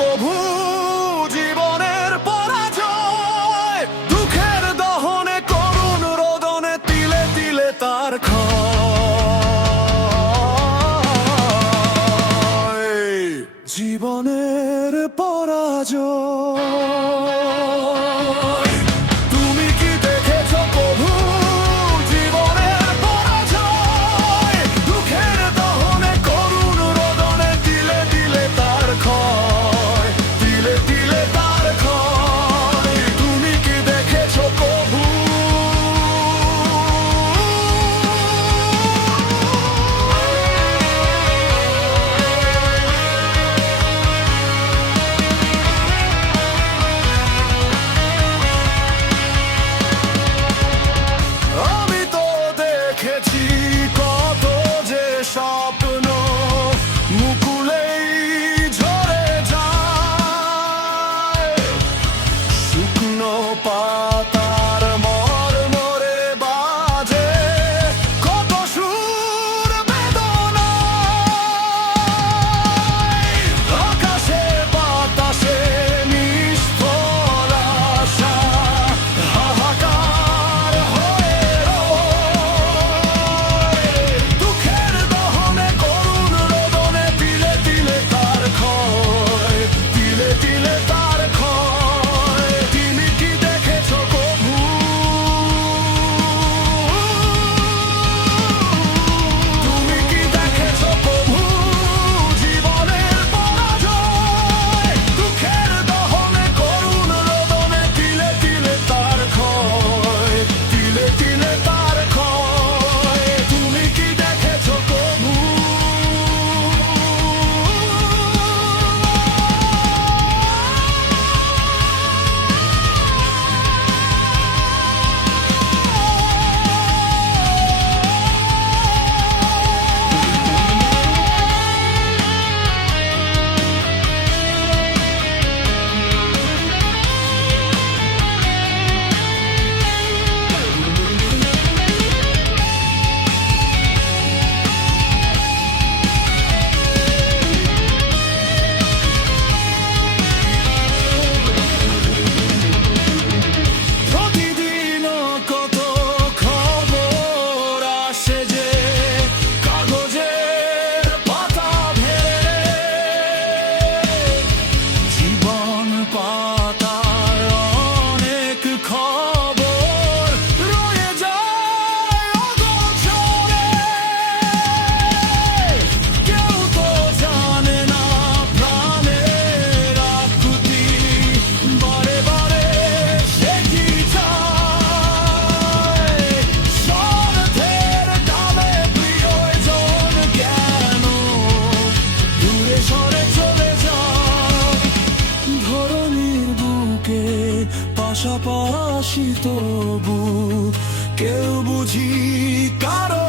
কভু জীবনের পরাজয় দুঃখের দহনে করুন রোদনে তিলে তিলে তার জীবনের পরাজয়। hope আছি তবু কেউ বুঝি কারও